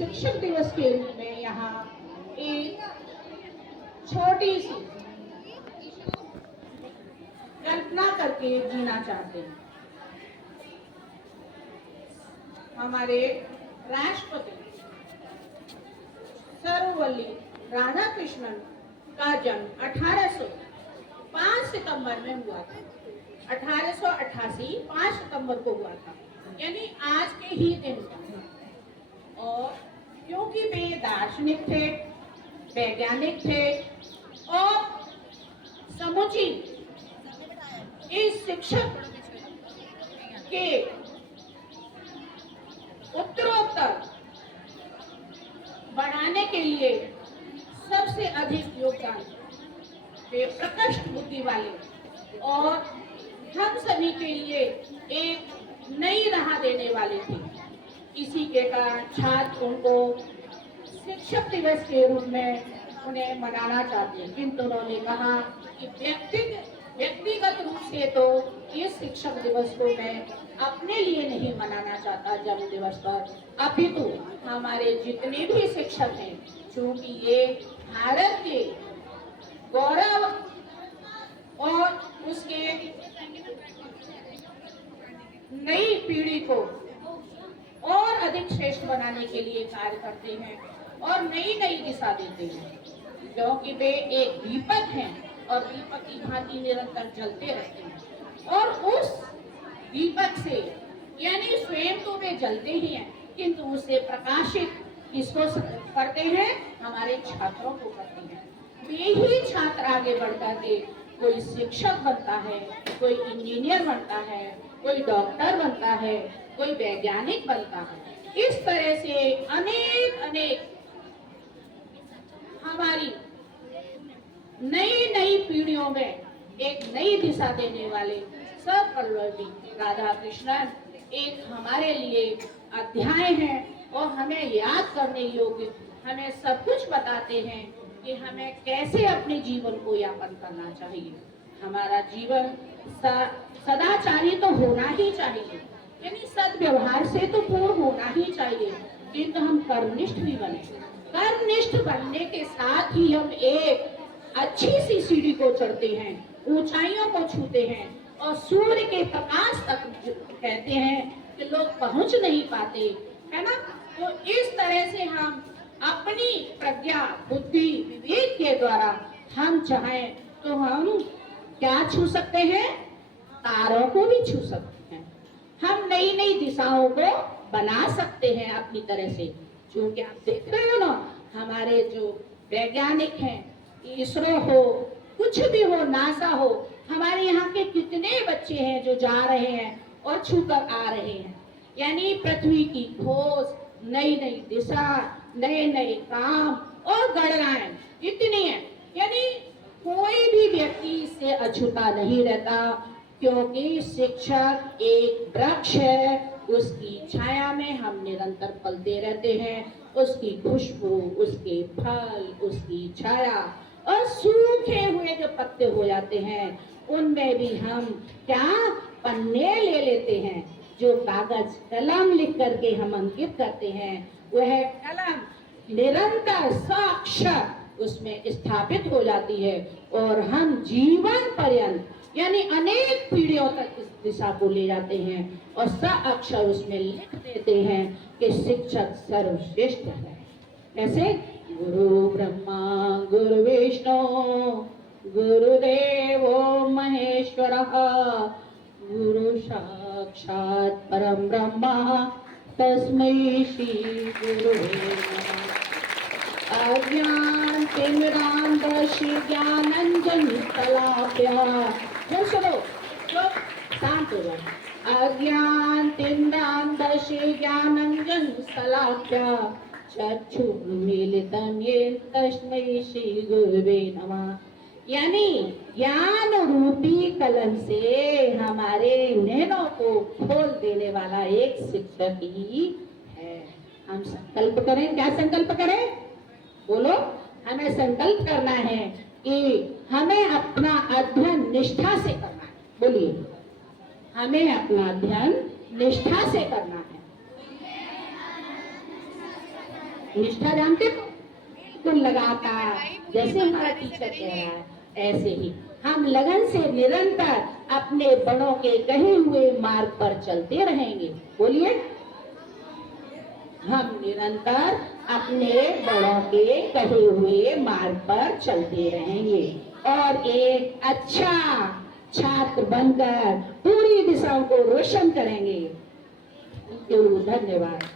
शिक्षक दिवस के रूप में यहाँ एक छोटी सी कल्पना करके जीना चाहते हैं। हमारे राष्ट्रपति सर्वपल्ली राधाकृष्णन का जन्म 5 सितंबर में हुआ था। 1888 5 सितंबर को हुआ था, यानी आज के ही दिन का। और क्योंकि वे दार्शनिक थे, वैज्ञानिक थे और समुची इस शिक्षक के उत्तरोत्तर बढ़ाने के लिए सबसे अधिक योगदान वे प्रकृष्ट बुद्धि वाले और हम सभी के लिए एक नई राह देने वाले थे। इसी के कारण छात्र उनको शिक्षक दिवस के रूप में उन्हें मनाना चाहते हैं, किंतु उन्होंने कहा कि व्यक्तिगत रूप से तो इस शिक्षक दिवस को मैं अपने लिए नहीं मनाना चाहता जन्म दिवस पर, अपितु हमारे जितने भी शिक्षक हैं, क्योंकि ये भारत के गौरव और उसके नई पीढ़ी को और अधिक श्रेष्ठ बनाने के लिए कार्य करते हैं और नई नई दिशा देते हैं, क्योंकि वे एक दीपक हैं और दीपक की भांति निरंतर जलते रहते हैं। और उस दीपक से यानी स्वयं तो वे जलते ही हैं, किंतु उससे प्रकाशित किसको करते हैं? हमारे छात्रों को करते हैं। वे ही छात्र आगे बढ़ करके कोई शिक्षक बनता है, कोई इंजीनियर बनता है, कोई डॉक्टर बनता है, कोई वैज्ञानिक बनता है। इस तरह से अनेक अनेक हमारी नई नई पीढ़ियों में एक नई दिशा देने वाले सर्वपल्ली राधाकृष्णन एक हमारे लिए अध्याय है और हमें याद करने योग्य, हमें सब कुछ बताते हैं कि हमें कैसे अपने जीवन को यापन करना चाहिए। हमारा जीवन सदाचारी तो होना ही चाहिए, यानी सद्व्यवहार से तो पूर्ण होना ही चाहिए, किंतु हम कर्मनिष्ठ भी बने। कर्मनिष्ठ बनने के साथ ही हम एक अच्छी सी सीढ़ी को चढ़ते हैं, ऊंचाइयों को छूते हैं और सूर्य के प्रकाश तक कहते हैं कि लोग पहुंच नहीं पाते, है ना। तो इस तरह से हम अपनी प्रज्ञा, बुद्धि, विवेक के द्वारा हम चाहें तो हम क्या छू सकते हैं? तारों को भी छू सकते हैं। हम नई नई दिशाओं को बना सकते हैं अपनी तरह से। क्योंकि आप देख रहे हो ना, हमारे जो वैज्ञानिक हैं, इसरो हो, कुछ भी हो, नासा हो, हमारे यहाँ के कितने बच्चे हैं जो जा रहे हैं और छूकर आ रहे हैं। यानी पृथ्वी की खोज, नई नई दिशा, नए नए काम और गणनाएं इतनी है, यानी कोई भी व्यक्ति इससे अछूता नहीं रहता, क्योंकि शिक्षक एक वृक्ष है, उसकी छाया में हम निरंतर पलते रहते हैं। उसकी खुशबू, उसके फल, उसकी छाया और सूखे हुए जो पत्ते हो जाते हैं, उनमें भी हम क्या पन्ने ले लेते हैं, जो कागज कलम लिख करके हम अंकित करते हैं, वह कलम निरंतर साक्षर उसमें स्थापित हो जाती है और हम जीवन पर्यंत यानी अनेक पीढ़ियों तक इस दिशा को ले जाते हैं और स अक्षर उसमें लिख देते हैं कि शिक्षक सर्वश्रेष्ठ है। ऐसे गुरु ब्रह्मा गुरु विष्णु गुरुदेवो महेश्वरः गुरु साक्षात् परम ब्रह्मा तस्मै श्री गुरुवे नमः। अज्ञान तिमिरांधस्य ज्ञानांजनशलाकया, सुनो, शांत हो जाओ। अज्ञान तिमिरांधस्य ज्ञानांजनशलाकया चक्षुर्मीलितं येन तस्मै श्री गुरुवे नमः। यानी ज्ञान रूपी कलम से हमारे नैनों को खोल देने वाला एक शिक्षक ही है। हम संकल्प करें, क्या संकल्प करें? बोलो। हमें संकल्प करना है कि हमें अपना अध्ययन निष्ठा से करना है। बोलिए, हमें अपना अध्ययन निष्ठा से करना है। निष्ठा जानते हो, तो लगातार जैसे हमारा टीचर कह रहा है ऐसे ही हम लगन से निरंतर अपने बड़ों के कहे हुए मार्ग पर चलते रहेंगे। बोलिए, हम निरंतर अपने बड़ों के कहे हुए मार्ग पर चलते रहेंगे और एक अच्छा छात्र बनकर पूरी दिशाओं को रोशन करेंगे। धन्यवाद।